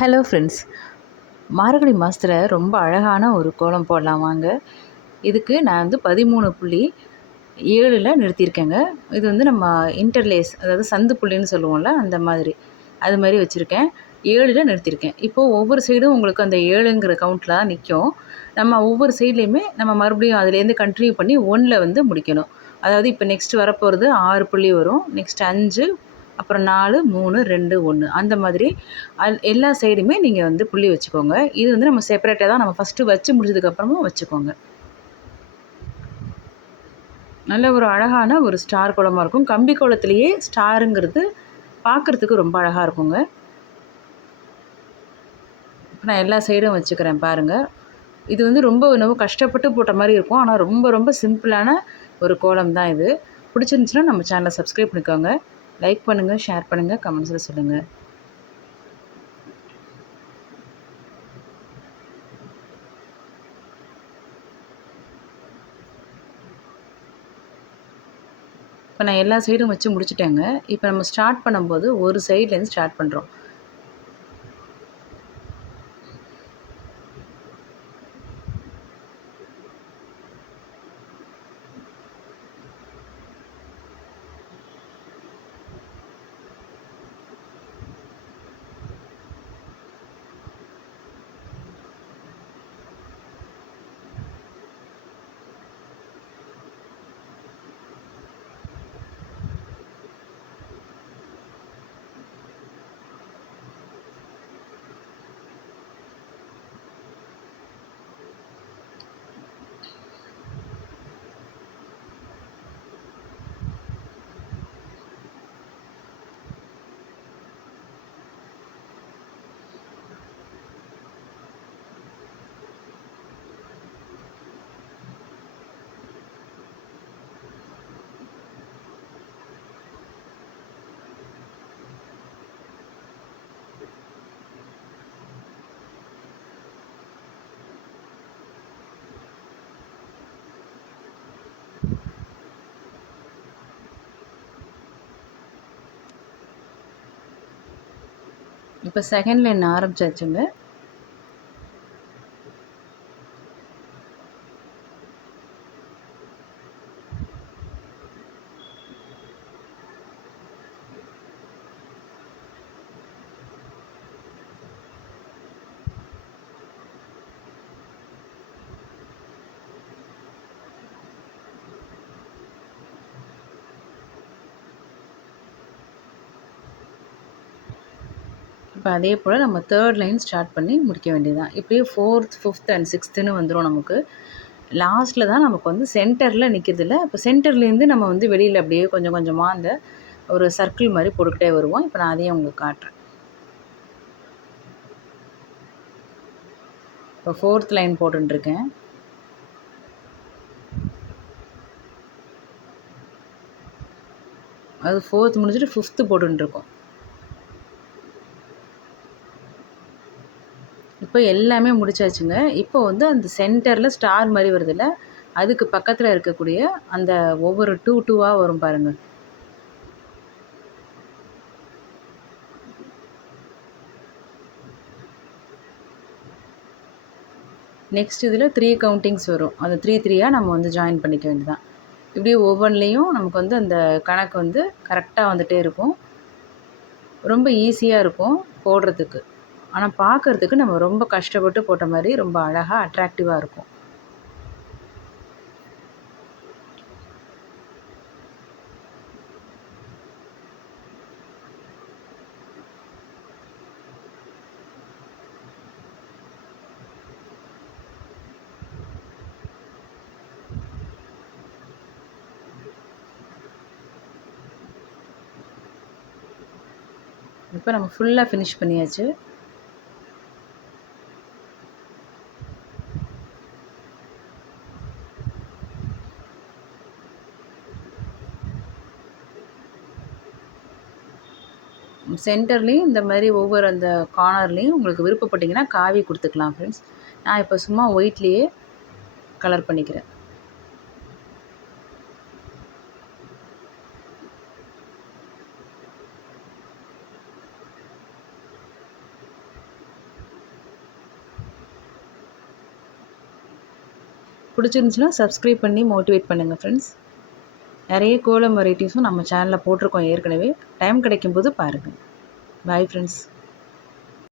Hello friends, மார்கழி மாதத்தில் ரொம்ப அழகான ஒரு கோலம் போடலாம் வாங்க. இதுக்கு நான் வந்து 13.7ல் நிறுத்தியிருக்கேங்க. இது வந்து நம்ம இன்டர்லேஸ், அதாவது சந்து புள்ளின்னு சொல்லுவோம்ல, அந்த மாதிரி அது மாதிரி வச்சுருக்கேன். 7ல் நிறுத்தியிருக்கேன். இப்போது ஒவ்வொரு சைடும் உங்களுக்கு அந்த 7ங்கிற கவுண்டில் தான் நிற்கும். நம்ம ஒவ்வொரு சைட்லேயுமே நம்ம மறுபடியும் அதுலேருந்து கண்டினியூ பண்ணி 1ல் வந்து முடிக்கணும். அதாவது இப்போ நெக்ஸ்ட் வரப்போகிறது 6 புள்ளி வரும், நெக்ஸ்ட் 5, அப்புறம் 4, 3, 2, 1 அந்த மாதிரி எல்லா சைடுமே நீங்கள் வந்து புள்ளி வச்சுக்கோங்க. இது வந்து நம்ம செப்பரேட்டாக தான் நம்ம ஃபஸ்ட்டு வச்சு முடிச்சதுக்கப்புறமும் வச்சுக்கோங்க. நல்ல ஒரு அழகான ஒரு ஸ்டார் கோலமாக இருக்கும். கம்பி கோலத்திலேயே ஸ்டாருங்கிறது பார்க்குறதுக்கு ரொம்ப அழகாக இருக்குங்க. இப்போ நான் எல்லா சைடும் வச்சுக்கிறேன் பாருங்கள். இது வந்து ரொம்ப கஷ்டப்பட்டு போட்ட மாதிரி இருக்கும். ஆனால் ரொம்ப சிம்பிளான ஒரு கோலம் தான் இது. பிடிச்சிருந்துச்சுன்னா நம்ம சேனலை சப்ஸ்கிரைப் பண்ணிக்கோங்க. லைக் பண்ணுங்கள், ஷேர் பண்ணுங்கள், கமெண்ட்ஸில் சொல்லுங்கள். இப்போ நான் எல்லா சைடும் வச்சு முடிச்சிட்டேங்க. இப்போ நம்ம ஸ்டார்ட் பண்ணும்போது ஒரு சைட்லேருந்து ஸ்டார்ட் பண்ணுறோம். இப்போ செகண்ட் லைன் ஆரம்பிச்சாச்சுங்க. இப்போ அதே போல் நம்ம தேர்ட் லைன் ஸ்டார்ட் பண்ணி முடிக்க வேண்டியதுதான். இப்படியே 4th, 5th அண்ட் 6th வந்துடும் நமக்கு. லாஸ்ட்டில் தான் நமக்கு வந்து சென்டரில் நிற்கிறதில்ல. இப்போ சென்டர்லேருந்து நம்ம வந்து வெளியில் அப்படியே கொஞ்சம் கொஞ்சமாக அந்த ஒரு சர்க்கிள் மாதிரி போட்டுக்கிட்டே வருவோம். இப்போ நான் அதையும் உங்களுக்கு காட்டுறேன். இப்போ 4th லைன் போட்டுருக்கேன். அது 4th முடிஞ்சிட்டு 5th போட்டுருக்கோம். இப்போ எல்லாமே முடிச்சாச்சுங்க. இப்போ வந்து அந்த சென்டரில் ஸ்டார் மாதிரி வருதுல்ல, அதுக்கு பக்கத்தில் இருக்கக்கூடிய அந்த ஒவ்வொரு 2 வரும் பாருங்கள். நெக்ஸ்ட் இதில் 3 கவுண்டிங்ஸ் வரும். அந்த 3 நம்ம வந்து ஜாயின் பண்ணிக்க வேண்டியதான். இப்படி ஒவ்வொன்றிலையும் நமக்கு வந்து அந்த கணக்கு வந்து கரெக்டாக வந்துகிட்டே இருக்கும். ரொம்ப ஈஸியாக இருக்கும் போடுறதுக்கு. ஆனால் பார்க்குறதுக்கு நம்ம ரொம்ப கஷ்டப்பட்டு போட்ட மாதிரி ரொம்ப அழகாக அட்ராக்டிவாக இருக்கும். இப்போ நம்ம ஃபுல்லாக ஃபினிஷ் பண்ணியாச்சு. சென்டர்லேயும் இந்த மாதிரி ஒவ்வொரு அந்த கார்னர்லேயும் உங்களுக்கு விருப்பப்பட்டிங்கன்னா காவி கொடுத்துக்கலாம் ஃப்ரெண்ட்ஸ். நான் இப்போ சும்மா ஒயிட்லேயே கலர் பண்ணிக்கிறேன். பிடிச்சிருந்துச்சின்னா சப்ஸ்கிரைப் பண்ணி மோட்டிவேட் பண்ணுங்கள் ஃப்ரெண்ட்ஸ். நிறைய கோலம் வெரைட்டிஸும் நம்ம சேனலில் போட்டிருக்கோம் ஏற்கனவே. டைம் கிடைக்கும்போது பாருங்கள். Bye friends.